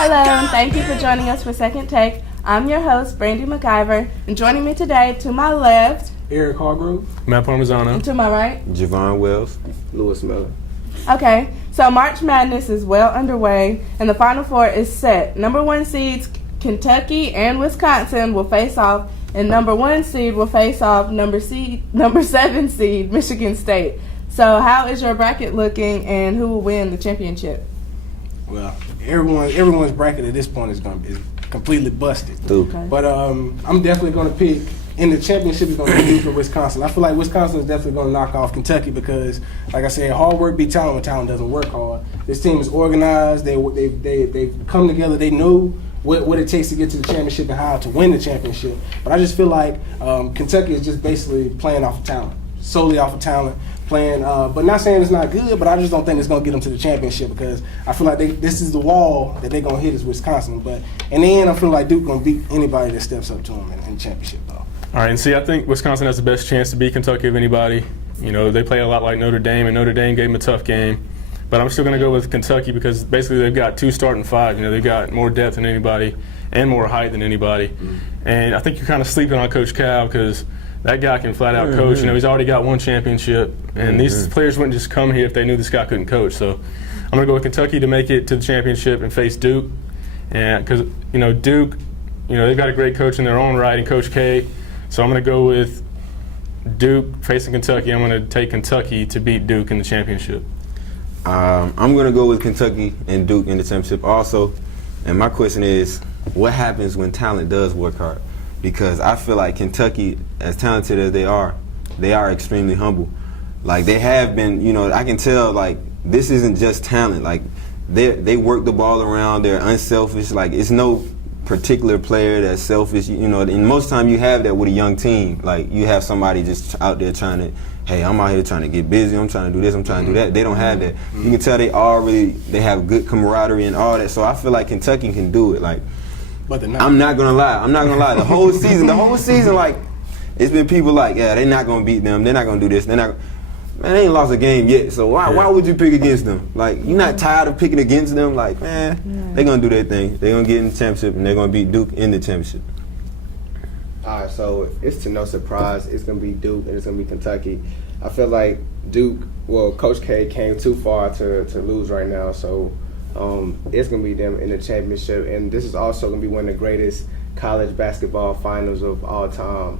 Hello, and thank you for joining us for Second Take. I'm your host, Brandy McIver, and joining me today, to my left, Eric Hargrove, Matt Parmesano, and to my right, Javon Wells, Lewis Miller. Okay, so March Madness is well underway, and the Final Four is set. Number 1 seeds Kentucky and Wisconsin will face off, and number 1 seed will face off number 7 seed Michigan State. So how is your bracket looking, and who will win the championship? Well, everyone's bracket at this point is completely busted. Okay. But I'm definitely going to pick, in the championship, is going to be Duke for Wisconsin. I feel like Wisconsin is definitely going to knock off Kentucky because, like I said, hard work beats talent when talent doesn't work hard. This team is organized. They've come together. They know what it takes to get to the championship and how to win the championship. But I just feel like Kentucky is just basically playing off of talent, solely off of talent. But not saying it's not good, but I just don't think it's going to get them to the championship because I feel like this is the wall that they're going to hit is Wisconsin. But in the end, I feel like Duke going to beat anybody that steps up to them in the championship, though. All right, and see, I think Wisconsin has the best chance to beat Kentucky of anybody. You know, they play a lot like Notre Dame, and Notre Dame gave them a tough game. But I'm still going to go with Kentucky because basically they've got 2 starting 5. You know, they've got more depth than anybody and more height than anybody. And I think you're kind of sleeping on Coach Cal because that guy can flat out coach. You know, he's already got 1 championship, and these players wouldn't just come here if they knew this guy couldn't coach. So I'm going to go with Kentucky to make it to the championship and face Duke. And because, you know, Duke, you know, they've got a great coach in their own right, and Coach K. So I'm going to go with Duke facing Kentucky. I'm going to take Kentucky to beat Duke in the championship. I'm going to go with Kentucky and Duke in the championship also. And my question is, what happens when talent does work hard? Because I feel like Kentucky, as talented as they are extremely humble. Like, they have been, you know, I can tell, like, this isn't just talent. Like, they work the ball around. They're unselfish. Like, it's no particular player that's selfish, you know, and most time you have that with a young team. Like, you have somebody just out there trying to, hey, I'm out here trying to get busy, I'm trying to do this, I'm trying to do that. They don't have that. You can tell they have good camaraderie and all that. So I feel like Kentucky can do it. Like, But I'm not gonna lie. The whole season, like, it's been people like, yeah, they're not gonna beat them. They're not gonna do this. Man, they ain't lost a game yet. So why would you pick against them? Like, you're not tired of picking against them. Like, man, they're gonna do their thing. They're gonna get in the championship and they're gonna beat Duke in the championship. All right, so it's to no surprise. It's going to be Duke and it's going to be Kentucky. I feel like Duke, well, Coach K came too far to lose right now, so it's going to be them in the championship. And this is also going to be one of the greatest college basketball finals of all time.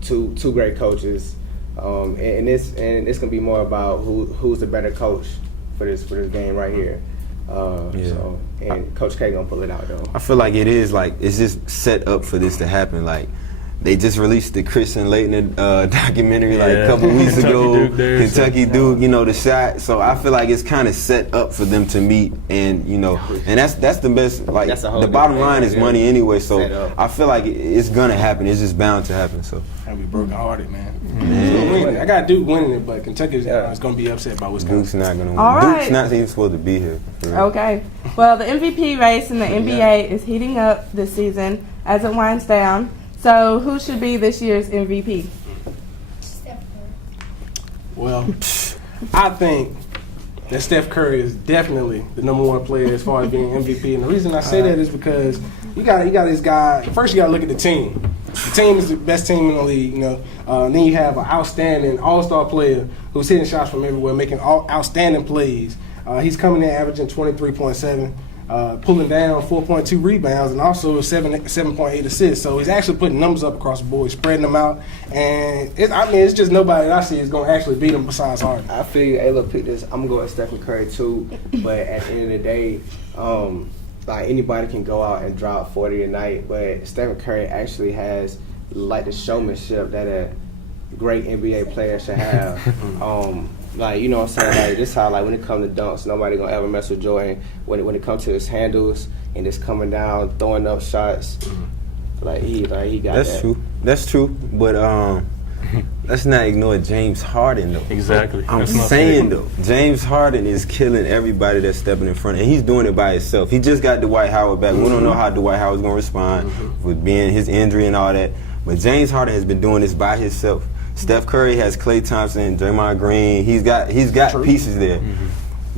Two great coaches, and it's going to be more about who's the better coach for this game right here. So, and Coach K gonna pull it out though. I feel like it's just set up for this to happen. Like, they just released the Christian Laettner documentary a couple weeks ago. Kentucky Duke, you know, the shot. So I feel like it's kind of set up for them to meet, and you know, and that's the best. Like, the bottom line is money anyway. So I feel like it's gonna happen. It's just bound to happen. So I'll be brokenhearted, man. I got Duke winning it, but Kentucky is going to be upset by Wisconsin. Duke's not going to win. All right. Duke's not even supposed to be here. Okay. Well, the MVP race in the NBA is heating up this season as it winds down. So who should be this year's MVP? Well, I think that Steph Curry is definitely the number 1 player as far as being MVP. And the reason I say that is because you got this guy. First, you got to look at the team. The team is the best team in the league, you know. Then you have an outstanding all-star player who's hitting shots from everywhere, making outstanding plays. He's coming in averaging 23.7, pulling down 4.2 rebounds, and also 7.8 assists. So he's actually putting numbers up across the board, spreading them out. And it's just nobody that I see is going to actually beat him besides Harden. I feel you. Hey, look, pick this. I'm going to go with Stephen Curry too. But at the end of the day, like, anybody can go out and drop 40 a night, but Stephen Curry actually has like the showmanship that a great NBA player should have. Like, you know what I'm saying? Like, this how, like, when it comes to dunks, nobody gonna ever mess with Jordan. When it comes to his handles and just coming down, throwing up shots, like he got that. That's true. But let's not ignore James Harden, though. Exactly. I'm saying, though, James Harden is killing everybody that's stepping in front, and he's doing it by himself. He just got Dwight Howard back. We don't know how Dwight Howard's going to respond with being his injury and all that. But James Harden has been doing this by himself. Steph Curry has Klay Thompson, Draymond Green. He's got pieces there.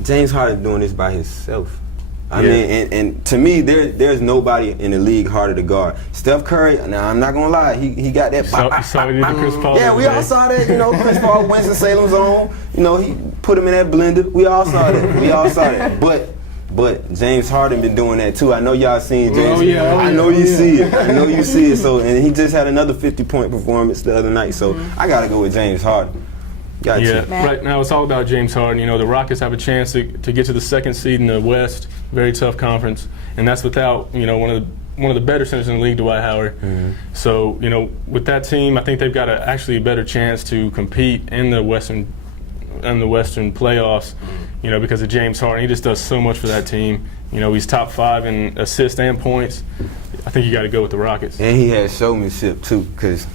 James Harden doing this by himself. I mean, and to me, there's nobody in the league harder to guard. Steph Curry, now I'm not going to lie, he got that. You saw he did the Chris Paul. Yeah, we all saw that, Chris Paul, Winston-Salem zone. He put him in that blender. We all saw that. But James Harden been doing that too. I know y'all seen James. I know you see it. So, and he just had another 50-point performance the other night. So I got to go with James Harden. Right now it's all about James Harden. The Rockets have a chance to get to the 2nd seed in the West, very tough conference, and that's without one of the better centers in the league, Dwight Howard. So with that team, I think they've got actually a better chance to compete in the Western playoffs. Because of James Harden, he just does so much for that team. He's top 5 in assists and points. I think you got to go with the Rockets. And he has showmanship too, because.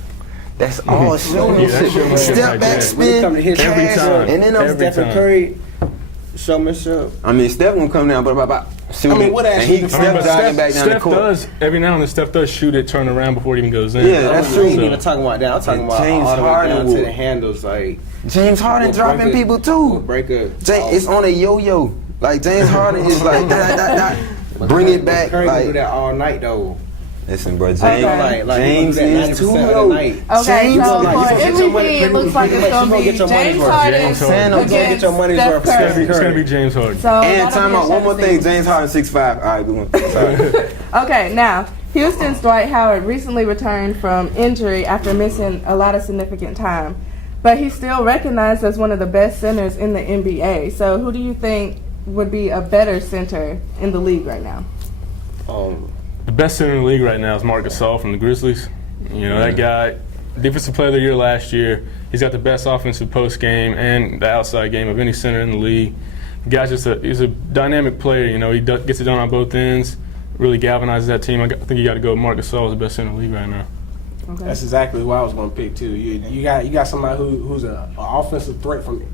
That's all showmanship. Step back, spin, every time. And then Stephen Curry, showmanship. I mean, Steph gonna come down, shoot it. What and he Steph jogging back down the court. Does every now and then. Steph does shoot it, turn around before it even goes in. Yeah, that's true. I ain't even talking about that. I'm talking about James all the way Harden down to the handles, like James Harden dropping people too. It's on a yo-yo. Like James Harden is like bring it back. Curry Like do that all night though. Listen, bro, James is too low. Okay, so for MVP, it looks like it's going to be James Harden against Steph Curry. It's going to be James Harden. And time out, one more thing. James Harden 6'5". All right, we're going. Okay, now, Houston's Dwight Howard recently returned from injury after missing a lot of significant time. But he's still recognized as one of the best centers in the NBA. So who do you think would be a better center in the league right now? The best center in the league right now is Marc Gasol from the Grizzlies. That guy, defensive player of the year last year. He's got the best offensive post game and the outside game of any center in the league. The guy's he's a dynamic player. He gets it done on both ends, really galvanizes that team. I think you got to go with Marc Gasol as the best center in the league right now. Okay. That's exactly who I was going to pick too. You got somebody who's an offensive threat from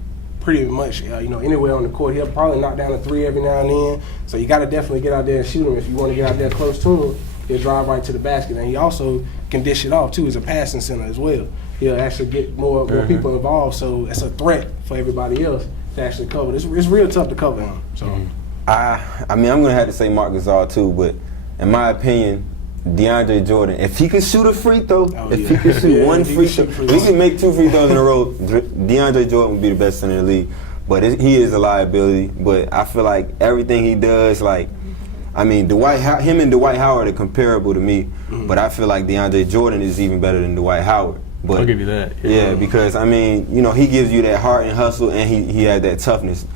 pretty much anywhere on the court. He'll probably knock down a 3 every now and then. So you got to definitely get out there and shoot him. If you want to get out there close to him, he'll drive right to the basket. And he also can dish it off too as a passing center as well. He'll actually get more people involved. So it's a threat for everybody else to actually cover. It's real tough to cover him. So I mean, I'm gonna have to say Marc Gasol too, but in my opinion, DeAndre Jordan, if he can shoot a free throw, he can shoot one free throw, he can make 2 free throws in a row, DeAndre Jordan would be the best center in the league. But he is a liability. But I feel like everything he does, him and Dwight Howard are comparable to me. But I feel like DeAndre Jordan is even better than Dwight Howard. But I'll give you that. Yeah, because he gives you that heart and hustle, and he has that toughness.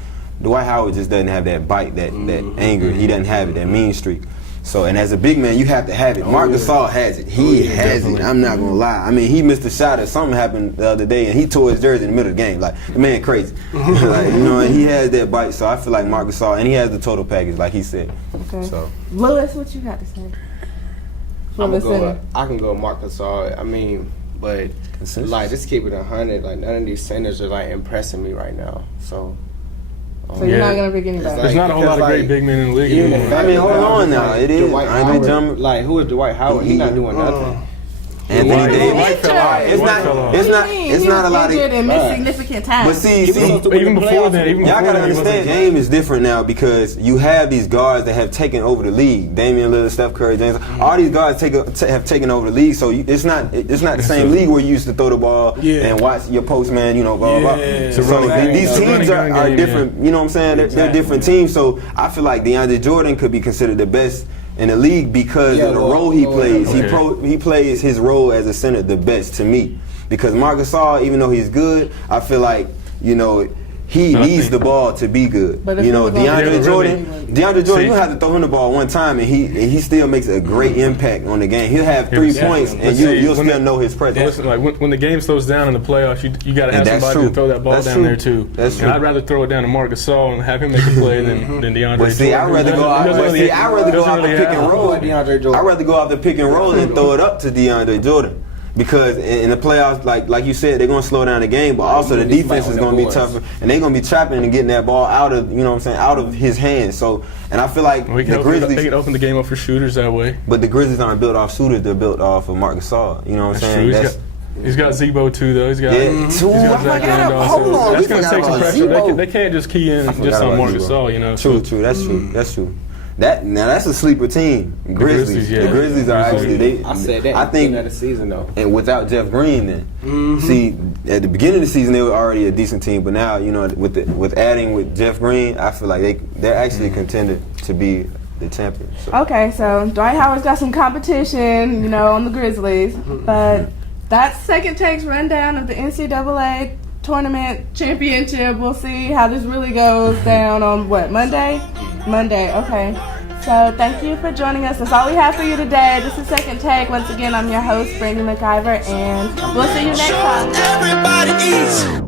Dwight Howard just doesn't have that bite, that anger. He doesn't have it, that mean streak. So, and as a big man, you have to have it. Marc Gasol has it. He has it. I'm not gonna lie. I mean, he missed a shot or something happened the other day, and he tore his jersey in the middle of the game. Like, the man crazy. And he has that bite. So I feel like Marc Gasol, and he has the total package, like he said. Okay. So, Lewis, what you got to say? I can go Marc Gasol. I mean, but just keep it 100. Like, none of these centers are impressing me right now. So. So you're not gonna pick anybody. There's not a whole lot of great big men in the league anymore. I mean, hold on now. It is. Who is Dwight Howard? He's not doing nothing. Anthony Davis. It's not a lot of. And missed significant time. But see, even before that, y'all gotta understand, the game is different now because you have these guards that have taken over the league. Damian Lillard, Steph Curry, James. All these guards have taken over the league. So it's not the same league where you used to throw the ball and watch your postman, blah blah blah. So these teams are different. You know what I'm saying? They're different teams. So I feel like DeAndre Jordan could be considered the best in the league because of the role he plays. He plays his role as a center the best to me. Because Marc Gasol, even though he's good, I feel like, he needs the ball to be good. DeAndre Jordan, you have to throw him the ball one time and he still makes a great impact on the game. He'll have 3 points and you'll still know his presence. Listen, like when the game slows down in the playoffs, you got to have somebody to throw that ball down there too. That's true. And I'd rather throw it down to Marc Gasol and have him make a play than DeAndre Jordan. See, I'd rather go off the pick and roll. I'd rather go off the pick and roll and throw it up to DeAndre Jordan. Because in the playoffs, like you said, they're going to slow down the game, but also the defense is going to be tougher, and they're going to be trapping and getting that ball out of his hands. So, and I feel like the Grizzlies, they can open the game up for shooters that way. But the Grizzlies aren't built off shooters; they're built off of Marc Gasol. You know what I'm saying? He's got Zebo too, though. He's got Zach Randolph. Hold on, that's going to take some pressure. They can't just key in just on Marc Gasol. True. That's true. Now that's a sleeper team. Grizzlies. yeah. The Grizzlies are actually. I said that. I think at the season though. and without Jeff Green, then see at the beginning of the season they were already a decent team, but now with adding with Jeff Green, I feel like they're actually contended to be the champion. So. Okay, so Dwight Howard's got some competition, on the Grizzlies, but that's Second Take's rundown of the NCAA tournament championship. We'll see how this really goes down on Monday? Monday, okay. So thank you for joining us. That's all we have for you today. This is Second Take. Once again, I'm your host, Brandy McIver, and we'll see you next time. Everybody eats.